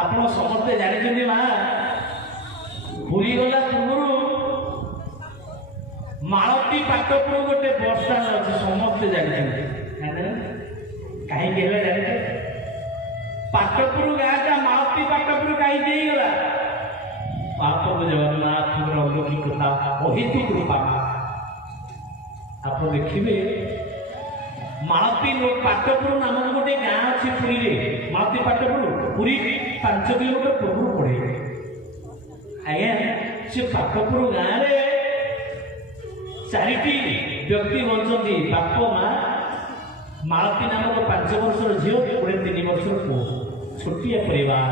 ଆପଣ ସମସ୍ତେ ଜାଣିଛନ୍ତି ମା ପୁରୀ ଗଲା ପୂର୍ବରୁ ମାଳତୀ ପାଟପୁର ଗୋଟେ ବସଷ୍ଟାଣ୍ଡ ଅଛି, ସମସ୍ତେ ଜାଣିଛନ୍ତି। କାହିଁକି ହେଲେ ଜାଣିଛ? ପାଟପୁର ଗାଁଟା ମାଳତୀ ପାଟପୁର କାହିଁକି ହେଇଗଲା? ମହାପ୍ରଭୁ ଜଗନ୍ନାଥଙ୍କର ଅଲୌକିକତା, ଅହେତୁ କୃପା। ଆପଣ ଦେଖିବେ ମାଳତୀ ପାଟପୁର ନାମକ ଗୋଟେ ଗାଁ ଅଛି ପୁରୀରେ। ମାଳତୀ ପାଟପୁର ପୁରୀ 5 କିଲୋମିଟର ପୂର୍ବରୁ ପଡ଼େ। ଆଜ୍ଞା, ସେ ପାଟପୁର ଗାଁରେ 4ଟି ବ୍ୟକ୍ତି ବଞ୍ଚନ୍ତି, ବାପ ମା, ମାଳତୀ ନାମକ 5 ବର୍ଷର ଝିଅ, ଗୋଟେ 3 ବର୍ଷର ପୁଅ। ଛୋଟିଆ ପରିବାର।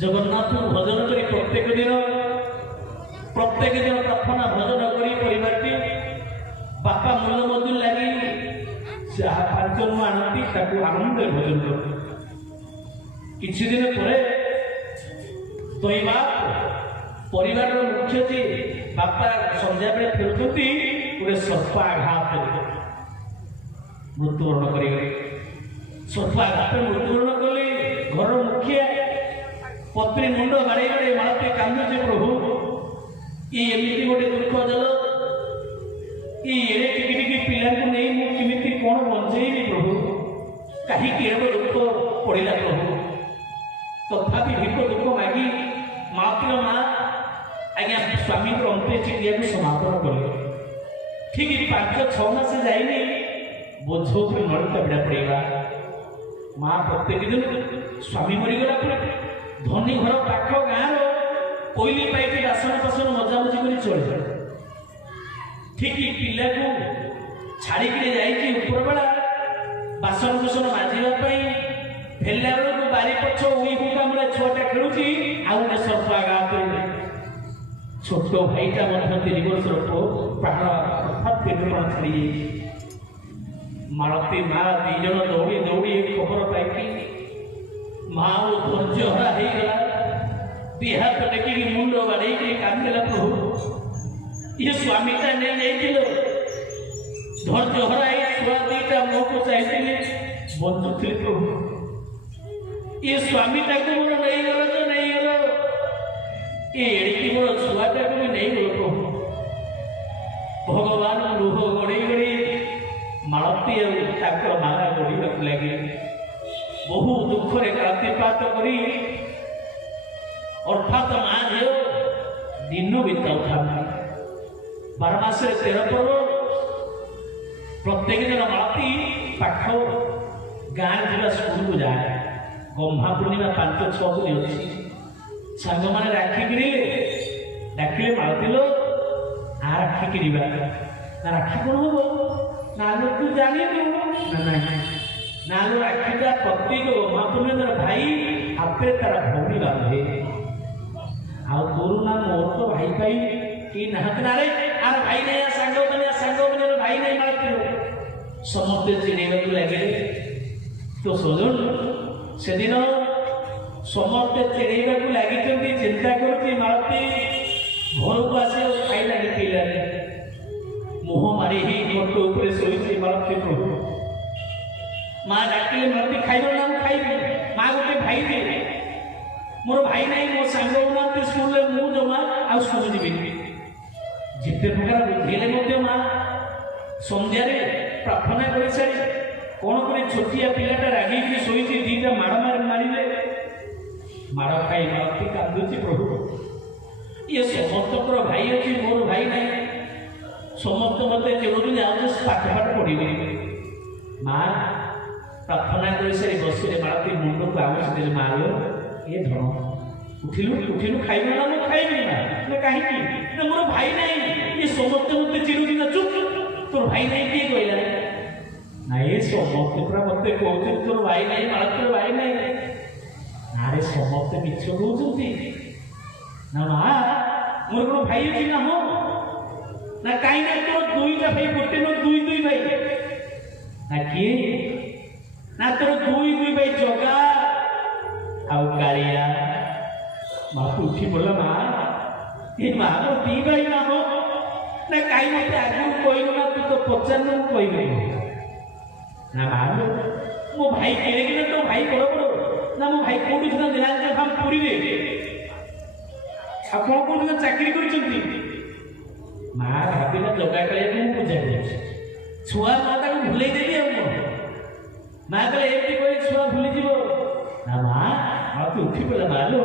ଜଗନ୍ନାଥଙ୍କୁ ଭଜନ କରି ପ୍ରତ୍ୟେକ ଦିନ ପ୍ରାର୍ଥନା ଭଜନ କରି ପରିବାରଟି ବାପା ମୂଲ ମଜୁରୀ ଲାଗି ଯାହା 5 ଆଣନ୍ତି ତାକୁ ଆନନ୍ଦରେ ଭୋଜନ କରନ୍ତି। କିଛି ଦିନ ପରେ ଦୈବା ପରିବାରର ମୁଖ୍ୟ ଯିଏ ବାପା ସନ୍ଧ୍ୟାବେଳେ ଫେରୁଛନ୍ତି, ଗୋଟେ ସର୍ପ ଆଘାତରେ ମୃତ୍ୟୁବରଣ କରିଗଲେ। ସର୍ପ ଆଘାତରେ ମୃତ୍ୟୁବରଣ କଲେ। ଘରର ମୁଖିଆ ପତ୍ନୀ ମୁଣ୍ଡ ବାଡ଼େଇ ବାଡ଼େଇ ମାଳତୀ କାନ୍ଦୁଛି, ପ୍ରଭୁ ଏମିତି ଗୋଟେ ଦୁଃଖ ଦେଲ, ଏଡ଼େ ଟିକି ଟିକି ପିଲାଙ୍କୁ ନେଇ ମୁଁ କେମିତି କ'ଣ ବଞ୍ଚେଇବି ପ୍ରଭୁ? କାହିଁକି ଏଡ଼େ ଦୁଃଖ ପଡ଼ିଲା ପ୍ରଭୁ? ତଥାପି ଭିକ ଦୁଃଖ ମାଗି ମାଳତୀର ମା ଆଜ୍ଞା ସ୍ୱାମୀଙ୍କର ଅନ୍ତ୍ୟେଷ୍ଟିକ୍ରିୟାକୁ ସମାପନ କଲେ। ଠିକ୍ 5-6 ମାସ ଯାଇନି ବୋଝ ଉପରେ ନଳିତା ବିଡ଼ା ପଡ଼ିଗଲା। ମା ପ୍ରତ୍ୟେକ ଦିନ ସ୍ୱାମୀ ମରିଗଲା ପରେ ଧନୀ ଘର ପାଖ ଗାଁର କୋଇଲି ପାଇକି ବାସନ ଫାସନ ମଜାମଜି କରି ଚଳିଯାଏ। ଠିକ୍ ପିଲାକୁ ଛାଡ଼ିକିରି ଯାଇଛି ଉପରବେଳା ବାସନ କୁସନ ମାଜିବା ପାଇଁ। ଫେରିଲା ବେଳକୁ ବାରି ପଛ ଉଇ କାମରେ ଛୁଆଟା ଖେଳୁଛି, ଆଉ ଗୋଟେ ସର୍ପ ଆଘାତରେ ଛୋଟ ଭାଇଟା ମଧ୍ୟ 3 ବର୍ଷର ପୁଅ ପ୍ରାଣ ହଠାତ୍ ପେଟପ୍ରାଣ ଛାଡ଼ିଯାଇଛି। ମାଳତୀ ମା 2 ଜଣ ଦୌଡ଼ି ଦୌଡ଼ି ଏ ଖବର ପାଇକି ମା ଓ ଧୈର୍ଯ୍ୟହରା ହେଇଗଲା। 2 ହାତ ଟେକିକି ମୁଣ୍ଡ ବାଡ଼େଇକି କାନ୍ଦିଲା, ପ୍ରଭୁ ଇଏ ସ୍ୱାମୀଟା ନେଇ ଯାଇଥିଲ, ଧୈର୍ଯ୍ୟହରା ଏଇ ଛୁଆ 2ଟା ମୁହଁକୁ ଚାହିଁଥିଲି ବଞ୍ଚୁଥିଲି ପ୍ରଭୁ। ଏ ସ୍ୱାମୀଟାକୁ ମୋର ନେଇଗଲ ତ ନେଇଗଲ, ଏଡ଼ିକି ମୋର ଛୁଆଟାକୁ ବି ନେଇଗଲ ପ୍ରଭୁ। ଭଗବାନ ଲୁହ ଗଡ଼େଇ ଗଡ଼େଇ ମାଳତୀ ଆଉ ତାଙ୍କର ମାଲା ଗଡ଼ିବାକୁ ଲାଗିଲେ। ବହୁ ଦୁଃଖରେ କାତିପାତ କରି ଅର୍ଥାତ୍ ମା ଝିଅ ଦିନ ବିତାଉଥାନ୍ତି। 12 ମାସରେ 13 ପର୍ବ। ପ୍ରତ୍ୟେକ ଦିନ ମାଳତୀ ପାଖ ଗାଁରେ ଯିବା ସ୍କୁଲକୁ ଯାଏ। ଗହ୍ମା ପୂର୍ଣ୍ଣିମା 5-6 ଦିନ ଅଛି। ସାଙ୍ଗମାନେ ରାକ୍ଷୀ କିଣିଲେ, ଡାକିଲେ ମାଳତୀ ଲୋ ଆ ରାକ୍ଷୀ କିଣିବା। ନା ରାକ୍ଷୀ କ'ଣ ହବ? ନା ଲୋ ତୁ ଜାଣିନୁ? ନା ନାହିଁ। ନା ଲୋ ରାକ୍ଷୀଟା ପ୍ରତ୍ୟେକ ଗହ୍ମା ପୂର୍ଣ୍ଣିମାର ଭାଇ ହାତରେ ତାର ଭଉଣୀ ବାନ୍ଧେ। ଆଉ ତୋର ନା ମୋର ତ ଭାଇ ଭାଇ କେହି ନାହାନ୍ତି। ନା ରେ ଆର ଭାଇ ନାହିଁ, ସାଙ୍ଗମାନେ ଭାଇ ନାହିଁ ମାଳତୀ। ସମସ୍ତେ ଚିଡ଼େଇବାକୁ ଲାଗିଲେ। ତ ସଜନ ସେଦିନ ସମସ୍ତେ ଚିଡ଼େଇବାକୁ ଲାଗିଛନ୍ତି। ଚିନ୍ତା କରୁଛି ମାଳତୀ ଘରକୁ ଆସିବ, ଖାଇଲାନି ପିଇଲାନି, ମୁହଁ ମାରି ହିଁ ଖଟ ଉପରେ ଶୋଇଛି। ମାଳତୀ ପ୍ରଭୁ ମା ଡାକିଲେ, ମାଳତୀ ଖାଇବ ନା? ମୁଁ ଖାଇବି। ମା ଗୋଟେ ଭାଇ ଦିଏ, ମୋର ଭାଇ ନାହିଁ, ମୋ ସାଙ୍ଗ ହଉନାହାନ୍ତି ସ୍କୁଲରେ, ମୁଁ ଜମା ଆଉ ସ୍କୁଲ ଯିବିନି। ଯେତେ ପ୍ରକାର ବୁଝେଇଲେ ମଧ୍ୟ ମା ସନ୍ଧ୍ୟାରେ ପ୍ରାର୍ଥନା କରିସାରି କ'ଣ କରି ଛୋଟିଆ ପିଲାଟା ରାଗିକି ଶୋଇଛି, 2ଟା ମାଡ଼ ମାରିଲେ। ମାଡ଼ ଖାଇ ମାଳତୀ କାନ୍ଦୁଛି, ପ୍ରଭୁ ଇଏ ସମସ୍ତଙ୍କର ଭାଇ ଅଛି, ମୋର ଭାଇ ନାହିଁ। ସମସ୍ତେ ମୋତେ ଚିଡ଼ୁଛନ୍ତି, ଆଉ ପାଠ ପଢ଼ିବି। ମା ପ୍ରାର୍ଥନା କରିସାରି ବସିଲେ। ମାଳତୀ ମୁଣ୍ଡକୁ ଆଉଁସି ଦେଲେ, ମା ଲୋ ଏ ଧନ ଉଠିଲୁ ଖାଇବୁ ନା? ମୁଁ ଖାଇବି। ନା କାହିଁକି? ନା ମୋର ଭାଇ ନାହିଁ। ଇଏ ସମସ୍ତେ ମୋତେ ଚିଡ଼ୁଛି। ନା ଚୁପ୍, ତୋର ଭାଇ ନାହିଁ କିଏ କହିଲା? ନାଇଁ ସମସ୍ତେ ପୁରା ମୋତେ କହୁଛନ୍ତି ତୋର ଭାଇ ନାହିଁ, ମାଳତୀର ଭାଇ ନାହିଁ। ଆରେ ସମସ୍ତେ ମିଛ କହୁଛନ୍ତି। ନା ମା ମୋର କ'ଣ ଭାଇ ଅଛି? ନା ହଁ। ନା କାହିଁକି? ତୋର 2ଟା ଭାଇ, ଗୋଟେ ନୁହଁ 2 ଭାଇ। ନା କିଏ? ନା ତୋର 2 ଭାଇ, ଜଗା ଆଉ କାଳିଆ। ମା ଉଠି ପଡ଼ିଲା। ମା ଏ ମା ମୋର 2 ଭାଇ। ନା ହଁ। ନା କାହିଁ ମୋତେ ଆଗରୁ କହିଲୁ ନା? ତୁ ତ ପଚାରିଲୁ, ମୁଁ କହିବି। ନା ମା ମୋ ଭାଇ କିଣିକି ନା ତୋ ଭାଇ ବଡ଼ ବଡ଼? ନା ମୋ ଭାଇ ଭାଇ କୋଉଠି ଥିଲା ନିରାଞ୍ଜନ ଫାର୍ମ ପୁରୀରେ ଆଉ କଣ କୋଉଠି ଚାକିରି କରିଛନ୍ତି ମା ଭାବିଲା ଜଗା କାଳିଆକୁ ମୁଁ ପୂଜା କରୁଛି ଛୁଆ ମା ତାକୁ ଭୁଲେଇ ଦେବି ଆଉ କଣ ମା କହିଲେ ଏମିତି କରି ଛୁଆ ଭୁଲିଯିବ ନା ମା ଆଉ ତୁ ଉଠି ପଡ଼ିଲା ମା ଲୋ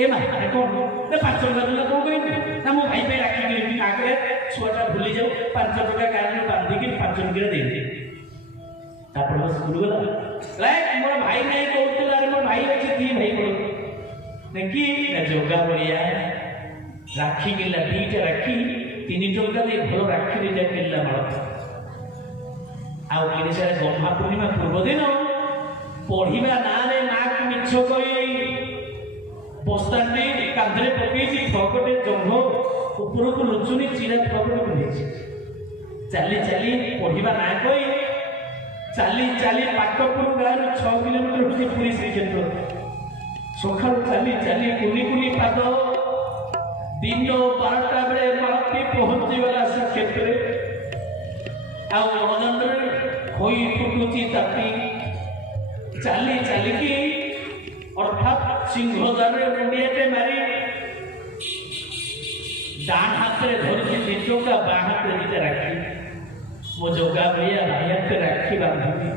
ଏ ମା କଣ ନା 5 ଟଙ୍କା ଦେଲା କଣ କରିବି ନା ମୋ ଭାଇ ପାଇଁ ରାକ୍ଷୀ କିଣିବି ଆଗରେ ଛୁଆଟା ଭୁଲି ଯାଉ 5 ଟଙ୍କା କାନରେ ବାନ୍ଧିକି 5 ଟଙ୍କା ଦେଇଦେବି ତାପରେ ସ୍କୁଲ ଗଲା ମୋର ଭାଇ ନାହିଁ କହୁଥିଲା ଆରେ ମୋ ଭାଇ ଅଛି 2 ଭାଇ ପଡ ଦେଖି ନା ଜଗା ବଳିଆ ରାକ୍ଷୀ କିଣିଲା 2ଟା ରାକ୍ଷୀ 3 ଟଙ୍କା ଦେଇ ଭଲ ରାକ୍ଷୀ ଦୁଇଟା କିଣିଲା ମାଳ ଆଉ କିଣି ସାରା ଗହ୍ମା ପୂର୍ଣ୍ଣିମା ପୂର୍ବ ଦିନ ପଢିବା ନାଁରେ ମାକୁ ମିଛ କହି ବସ୍ତାଟି କାନ୍ଧରେ ପକେଇଛି ଫଗଟେ ଜଙ୍ଘ ଉପରକୁ ଲୁଚୁନି ଚିରା ଫଗଟେ ପିନ୍ଧେଇଛି ଚାଲି ଚାଲି ପଢିବା ନାଁ କହି ଚାଲି ଚାଲି ପାଟପୁର ଗାଁରୁ 6 କିଲୋମିଟର ହଉଛି ପୁରୀ ଶ୍ରୀକ୍ଷେତ୍ର ସକାଳୁ ଚାଲି ଚାଲି କୁନି କୁନି ପାଦ ଦିନ 12ଟା ବେଳେ ମାଳତୀ ପହଞ୍ଚିଗଲା ଶ୍ରୀକ୍ଷେତ୍ରରେ ଆଉ ଅଣଦାଣ୍ଡରେ ଖଇ ଫୁଟୁଛି ତାତି ଚାଲି ଚାଲିକି ଅର୍ଥାତ୍ ସିଂହଦ୍ୱାରରେ ମୁଣ୍ଡିଆଟେ ମାରି ଡାଣ ହାତରେ ଧରିଛି 2 ଟଙ୍କା ବାଁ ହାତରେ 2ଟା ରାକ୍ଷୀ ମୋ ଜଗା ବଳିଆ ଭାଇ ହାତରେ ରାକ୍ଷୀ ବାନ୍ଧିବି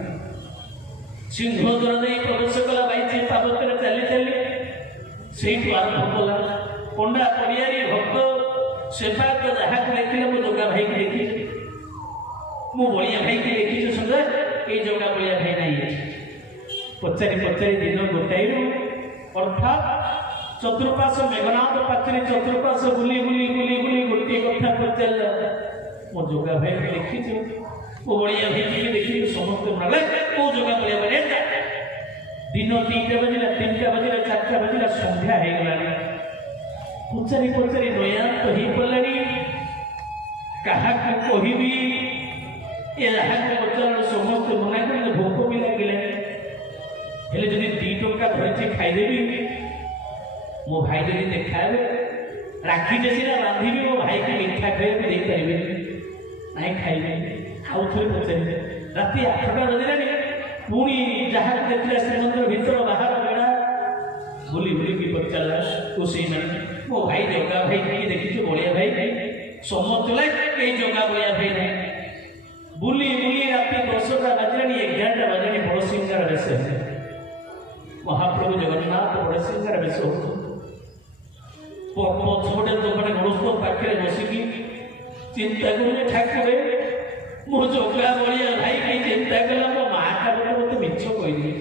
ସିଂହଦ୍ୱାର ଦେଇ ପ୍ରବେଶ କଲା ବାଇଚି ପାବତରେ ଚାଲି ଚାଲି ସେଇଠୁ ଆରମ୍ଭ କଲା ପଣ୍ଡା ପଡ଼ିଆରୀ ଭକ୍ତ ସେବାୟତ ଯାହାକୁ ଦେଖିଲେ ମୋ ଜଗା ଭାଇକି ଦେଖିଛି ମୁଁ ବଳିଆ ଭାଇକି ଦେଖିଛି ସୁନ୍ଦର ଏଇ ଜଗା ବଳିଆ ଭାଇ ନାହିଁ ପଚାରି ପଚାରି ଦିନ ଗୋଟାଇରୁ ଅର୍ଥାତ୍ ଚତୁର୍ପାଶ ମେଘନାଥ ପାଖରେ ଚତୁର୍ପାଶ ବୁଲି ବୁଲି ବୁଲି ବୁଲି ଗୋଟିଏ କଥା ପଚାରିଲା ମୋ ଜଗା ଭାଇକି ଦେଖିଛୁ ମୋ ବଳିଆ ଭାଇକି ଦେଖିଛୁ ସମସ୍ତେ ମନେ କୋଉ ଜଗା ବଳିଆ ଭାଇ ଦିନ 3ଟା ବାଜିଲା 3ଟା ବାଜିଲା 4ଟା ବାଜିଲା ସନ୍ଧ୍ୟା ହେଇଗଲାଣି ପଚାରି ପଚାରି ନୟାନ୍ତ ହେଇପଡ଼ିଲାଣି କାହାକୁ କହିବି ଏ ଯାହାକୁ ପଚାରିଲା ସମସ୍ତେ ମନା କଲେ ଭୋକ ବି ଲାଗିଲାଣି ହେଲେ ଯଦି 2 ଟଙ୍କା ଧରିଛି ଖାଇଦେବି ମୋ ଭାଇ ଯଦି ଦେଖାହେବେ ରାକ୍ଷୀଟେ ସିନା ବାନ୍ଧିବି ମୋ ଭାଇକି ମିଠା ଖାଇବାକୁ ଦେଇପାରିବେନି ନାଇଁ ଖାଇବେନି ଆଉ ଥରେ ପଚାରିବେ ରାତି 8ଟା ବାଜିଲାଣି ପୁଣି ଯାହାକୁ ଦେଖିଲା ଶ୍ରୀମନ୍ଦିର ଭିତର ବାହାର ବେଳା ବୁଲି ବୁଲିକି ପଚାରିଲା ରୋଷେଇ ମାନେ ମୋ ଭାଇ ଜଗା ଭାଇ କି ଦେଖିଛୁ ବଳିଆ ଭାଇ ସମସ୍ତେ ଏଇ ଜଗା ବଳିଆ ଭାଇ ନାହିଁ ବୁଲି ବୁଲି ରାତି 10ଟା ବାଜିଲାଣି 11ଟା ବାଜିଲାଣି ବଡ଼ସିଂହାର ବେଶ ମହାପ୍ରଭୁ ଜଗନ୍ନାଥ ବଡ଼ସିଂହାର ବେଶ ପଛପଟେ ଦୋକାନ ଗଣସ୍ଥ ପାଖରେ ବସିକି ଚିନ୍ତା କରୁଛେ ଠାକୁରେ ମୋ ଜଗା ବଳିଆ ଭାଇ କି ଚିନ୍ତା କଲା ମୋ ମା ଠାକୁର ମତେ ମିଛ କହିଲି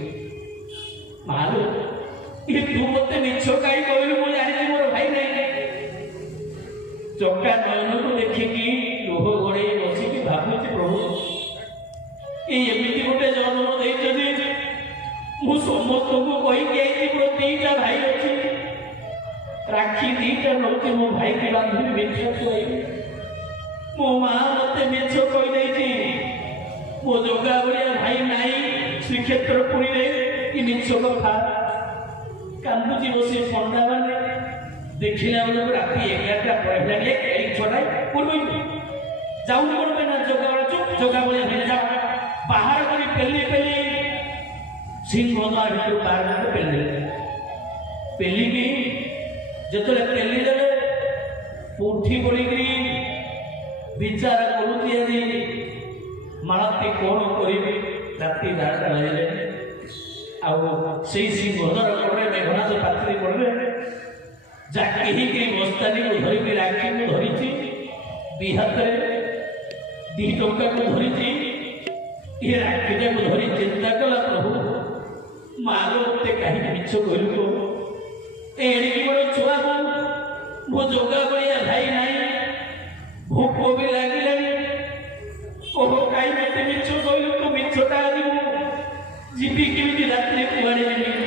ମାଲୋ ତୁ ମତେ ମିଛ କାହିଁ କହିଲୁ ମୁଁ ଜାଣିଛି ମୋର ଭାଇ ନାହିଁ ଚକା ନୟନକୁ ଦେଖିକି ଲୁହ ଗୋଡ଼େଇ ବସିକି ଭାବୁଛି ପ୍ରଭୁ ଏମିତି ଗୋଟେ ଜନ୍ମ ଦେଇଛନ୍ତି ମୁଁ ସମସ୍ତଙ୍କୁ କହିକି ଆଇଛି ମୋର 2ଟା ଭାଇ ଅଛି ରାକ୍ଷୀ 2ଟା ନଉଛି ମୋ ଭାଇକି ବାନ୍ଧିବି ମିଛ କହିବି ମୋ ମା ମତେ ମିଛ କହିଦେଇଛି ମୋ ଜଗା ବଳିଆ ଭାଇ ନାହିଁ ଶ୍ରୀକ୍ଷେତ୍ର ପୁରୀରେ କି ମିଛ କଥା କାନ୍ଦୁଛି ବସି ପଣ୍ଡା ମାନେ ଦେଖିଲା ବେଳକୁ ରାତି 11ଟା ପଡ଼ିଲାଣି 6ଟା ପୂର୍ବରୁ ଯାଉନି କଣ ପାଇଁ ନା ଜଗା ବଳିଆ ଚୁପ୍ ଜଗା ବଳିଆ ଭାଇ ଯାଅ ବାହାର କରି ପେଲି ପେଲି ସିଂହଦ୍ୱାର ଭିତରୁ ବାହାର ପେଲି ଦେଲେ ପେଲିକି ଯେତେବେଳେ ପେଲି ଦେଲେ ଉଠି ପଡ଼ିକିରି ବିଚାର କରୁଛି ଆଜି ମାଳତୀ କଣ କରିବି ରାତି 12ଟା ବାଜିଲେ ଆଉ ସେଇ ସିଂହଦ୍ୱାର କଡ଼ରେ ମେଘନାଥ ପାତ୍ରୀ କଡ଼ରେ ଯାହା କେହିକିରି ବସ୍ତାନୀକୁ ଧରିକି ରାକ୍ଷୀକୁ ଧରିଛି 2 ହାତରେ 2 ଟଙ୍କାକୁ ଧରିଛି ଏ ରାକ୍ଷୀଟାକୁ ଧରି ଚିନ୍ତା କଲା ପ୍ରଭୁ ମାଲୋ ମତେ କାହିଁକି ମିଛ କହିଲୁ ଏଣିକି ବଡ଼ ଛୁଆ ମୋ ଜଗା ବଳିଆ ଭାଇ ନାହିଁ ଭୋକ ବି ଲାଗିଲାଣି ଓହୋ କାହିଁ ମତେ ମିଛ କହିଲୁ ତୁ ମିଛଟା ଆଜି ମୁଁ ଯିବି କେମିତି ରାତିରେ କୁଆଡ଼େ ଯିବି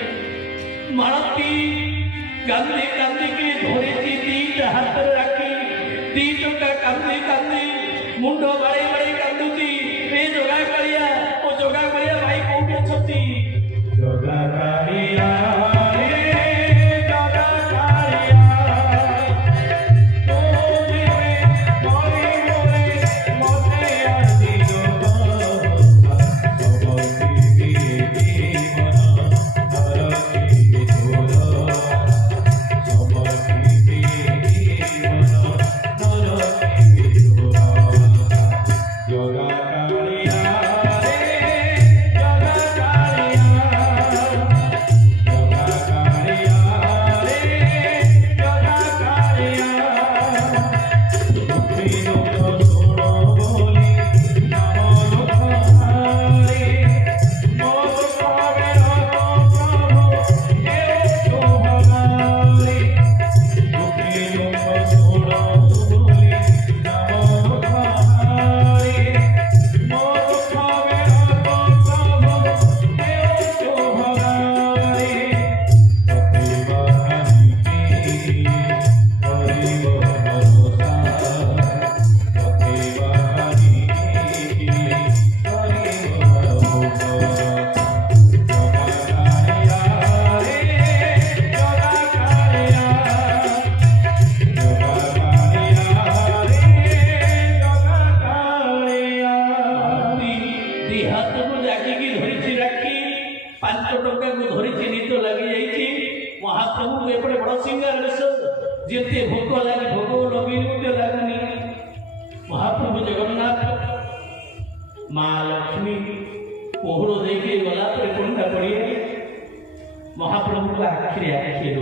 ମାଳତୀ କାନ୍ଦି କାନ୍ଦିକି ଧରିଛି 2ଟା ହାତରେ ରାକ୍ଷୀ 2 ଟଙ୍କା କାନ୍ଦି କାନ୍ଦି ମୁଣ୍ଡ ବାଡ଼େଇ ବାଡ଼େଇ କାନ୍ଦୁଛି ଏ ଜଗା କାଳିଆ ଓ ଜଗା କାଳିଆ ଭାଇ କୋଉଠି ଅଛନ୍ତି ଜଗା କାଳିଆ बड़ सिंगार बेश जिते भोग लगे भोग लगे लगुनि महाप्रभु जगन्नाथ माँ लक्ष्मी पोहर देखे गला पंडा पड़े महाप्रभु को आखिरी आखिर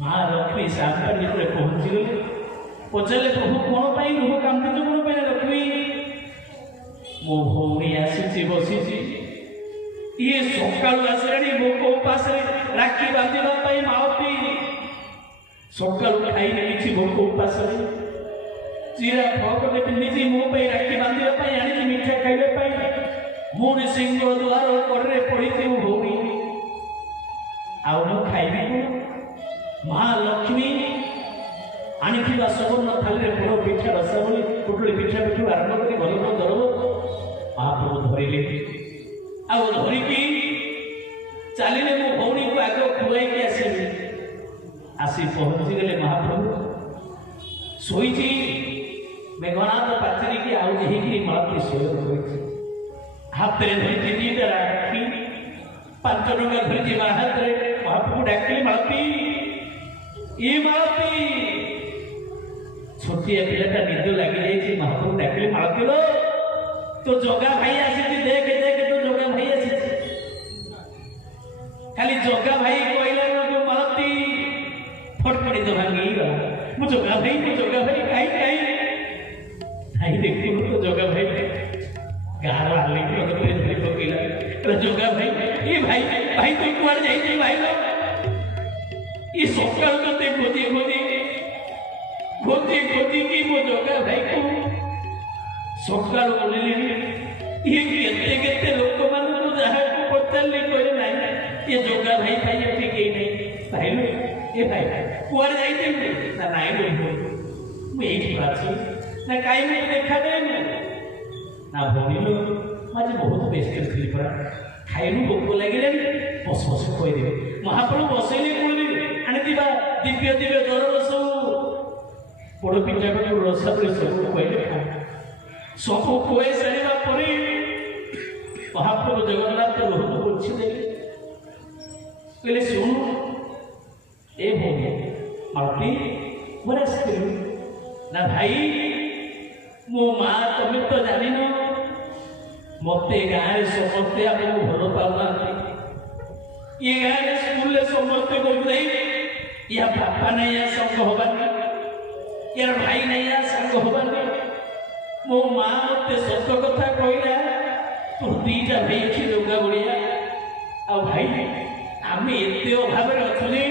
माँ लक्ष्मी सामने जिते पहुँची गले पचारे प्रभु कौन पाई लुह कांदुच कौन पाई लक्ष्मी मो भौणी आसी बसी ये सकालू आसलाणी मो उपास राखी बांधा माओटी सकालू खाई नहीं भोक उपास चिरा फकटे पिंधि मो राखी बांधा आनी मिठा खाइबा मुझे सिंह द्वार कड़े पड़ी भौणी आउ खाइबी कौन माँ लक्ष्मी आनी सुवर्ण थाली पोड़ पिठा रसावली पुटुली पिठा पिठू आरंभ कर भल भल धरब महाप्रभु धरले आउ धरिकी चलिए मो भौणी को आग खुआई आसबी आसी पहुंची गले महाप्रभु शोची मेघनाथ पाचरी की आउ जी मालती शोय हाथ में धरी दीटा राखी 5 टंका धरी माँ हाथ में महाप्रभु डाकिले मालती ये मालती छोटिया पिलाटा निद लगी जाइए महाप्रभु डाकिले मालती लो तो जगा भाई आसी देख देख तो जगा भाई आसी खाली जगा भाई कहला मालती फटफटी तो भांगी मु जगा भाई कहीं कहीं देखू तो जगा भाई गार आली धरी पकड़ा जगा भाई ये भाई भाई तू कुआर जाइए भाई लो ये सकाल तो खोजी खोजी खोजी खोजी की मो जगा भाई को सकाल ये केते लोक मान जहाँ को पचारे कहे ना ये जगा भाई भाई अभी कहीं नहीं भाई लो ये भाई कुआर जाइए ना नाई मुझे ना कहीं मुझे देखा दे ना भौणी लो आज बहुत व्यस्त थी पड़ा खाइलु भोक लगे बस बस कहदेवे महाप्रभु बसैले कौन आनी दिव्य दिव्य दर सब पोड़ पिठा पिठू रसा सब कहले सब खुआई सारा पर महाप्रभु जगन्नाथ लोह पोछि देले कहले शुणु ए भौणी मालती मोर आसलु ना भाई मो माँ तुम तो जान मत गाँव समस्ते आमको भल पाऊना ये गाँव स्कूल समस्ते कहते या बापा नहीं या संग हबानी यार भाई नहीं या संग हबानी मो माँ मत सत कथा कहला तू 2टा भाई अच्छी लुगा गुड़िया आ भाई आम एत अभाव अच्छे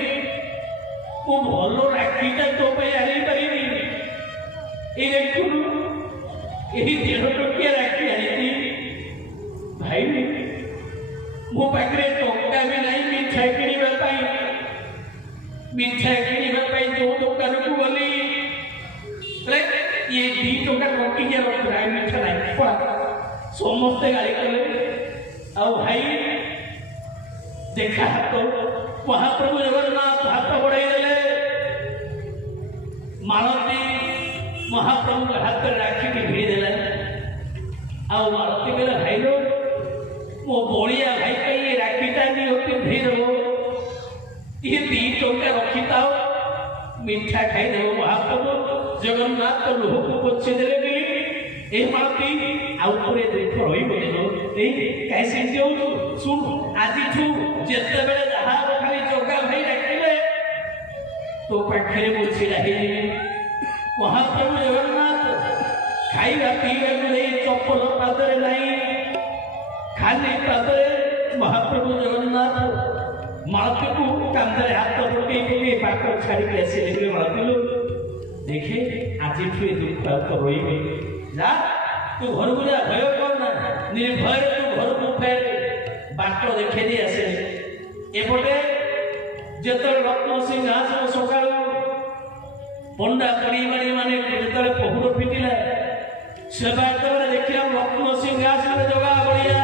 मो भल राखीटा तो आनी पारि ये देखुनु यही 1.5 टंकिया राखी आनी भाई मो पाखे टंका भी नहीं मिठा किणवाई जो दुकान को गली ये 2 टंका टंकिया रखा मिठा नहीं समस्ते गाड़ी कले आ भाई देखा हाथ महाप्रभु जगन्नाथ हाथ बढ़ाई देले मालती महाप्रभु हाथ में राखी के भिड़ी देला आ मालती कहला भाई लो मो बड़िया भाई कहीं राखीटा नहीं होती भिड़ ये 2 टंका रखी ताओ मिठा खाई देव महाप्रभु जगन्नाथ तो लोह को पोछे देले भी ए मालती आउरे देख रही बोलो ए कैसे दियो सुन आज ठू जत्ते बेले जहा खाली जगा भाई राखिले तो पाखरे मुछी रही महाप्रभु जगन्नाथ खाइबा पीबा नहीं चप्पल पादरे नहीं खाली पादरे महाप्रभु जगन्नाथ मालती को कांधे हाथ पकई पाक छाड़ी के आसे मालती लो देखे आज दुख तो रही जा तू घर को जा भय कर ना निर्भय तू घर को फेर बाट देखे दी आसे एपटे जेतर रत्न सिंहासन सकाल पंडा परिवारी माने जेतर पहुर फिटिला सेवायत माने देखिया रत्न सिंहासन जगह बढ़िया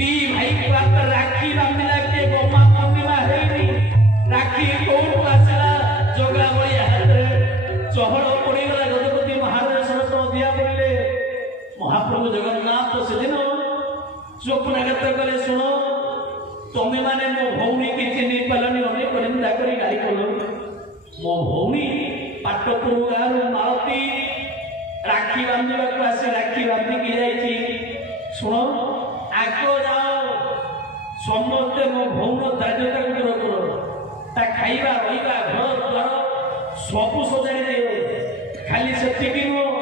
2 भाई के बात राखी बांधिला के गोमा पूर्णिमा हेनी राखी कोन आसला जगह बढ़िया चहल पड़ी गला गजपति महाराज सरस दिया पड़े महाप्रभु जगन्नाथ से दिन स्वप्नागत कले सुनो तुम्हें माने मो भौणी की चिन्ह पालनी अनेक निंदा करी गाड़ी कर ପାଟପୁର ଗାଁରୁ ମାଳତୀ ରାକ୍ଷୀ ବାନ୍ଧିବାକୁ ଆସି ରାକ୍ଷୀ ବାନ୍ଧିକି ଯାଇଛି। ଶୁଣ, ଆଗ ଯାଅ, ସମସ୍ତେ ମୋ ଭଉଣ ଦାରିଦ୍ରତାକୁ ଦୂର କର, ତା ଖାଇବା ରହିବା ଘର ଦ୍ୱାର ସବୁ ସଜାଡ଼ି ଦିଅ। ଖାଲି ସେତିକି ନୁହଁ,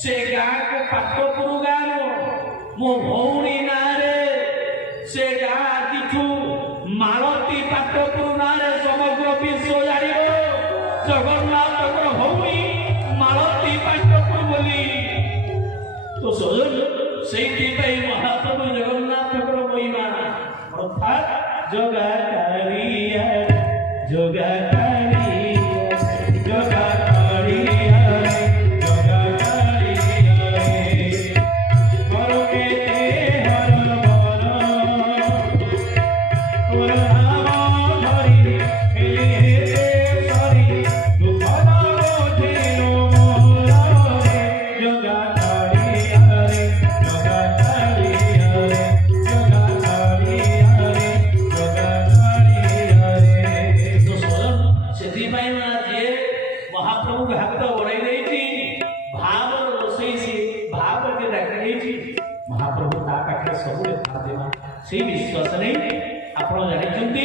ସେ ଗାଁକୁ ପାଟପୁର ଗାଁର ମୋ ଭଉଣୀ ନାଁରେ ସେ ଗାଁ ଆଜିଠୁ ମାଳତୀ ପାଟପୁର ନାଁରେ ସମଗ୍ର ବିଶ୍ୱ ଜାଣିବ ଜଗନ୍ନାଥଙ୍କର ଭଉଣୀ ମାଳତୀ ପାଟପୁର ବୋଲି। ତ ସେଇଥିପାଇଁ ମହାପ୍ରଭୁ ଜଗନ୍ନାଥଙ୍କର ମହିମା ଅର୍ଥାତ୍ ଜଗା କାଳିଆ ଜଗା କାଳିଆ ଜଗା କାଳିଆ ଜଗା କାଳିଆ ମରୁକେ ହର ମର ତୋର ନାମ ଧରି ହେଲେ ସରି ଦୁଃଖ ବୋଝିଲ ମୋରରେ ଜଗା କାଳିଆ ରେ ଜଗା କାଳିଆ ରେ ଜଗା କାଳିଆ ରେ ଜଗା କାଳିଆ ରେ। ସେଥିପାଇଁ ନା ଯିଏ ମହାପ୍ରଭୁଙ୍କ ହାତ ବଢ଼ାଇ ଦେଇଛି, ଭାବର ରୋଷେଇ ସେ ଭାବରେ ଡାକି ଦେଇଛି, ମହାପ୍ରଭୁ ତା ପାଖରେ ସବୁବେଳେ ଥାନ୍ତି ମା। ସେଇ ବିଶ୍ୱାସ ନେଇ ଆପଣ ଜାଣିଛନ୍ତି,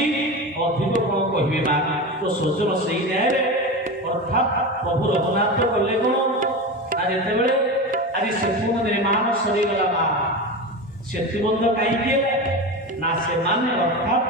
ଅଧିକ କଣ କହିବେ ମା। ତ ସଜନ ସେଇ ନ୍ୟାୟରେ ଅର୍ଥାତ୍ ପ୍ରଭୁ ରଘୁନାଥ କଲେ କଣ ନା, ଯେତେବେଳେ ଆଜି ସେତୁ ନିର୍ମାଣ ସରିଗଲା ମା, ସେତୁବନ୍ଧ କାହିଁକି ହେଲା ନା, ସେମାନେ ଅର୍ଥାତ୍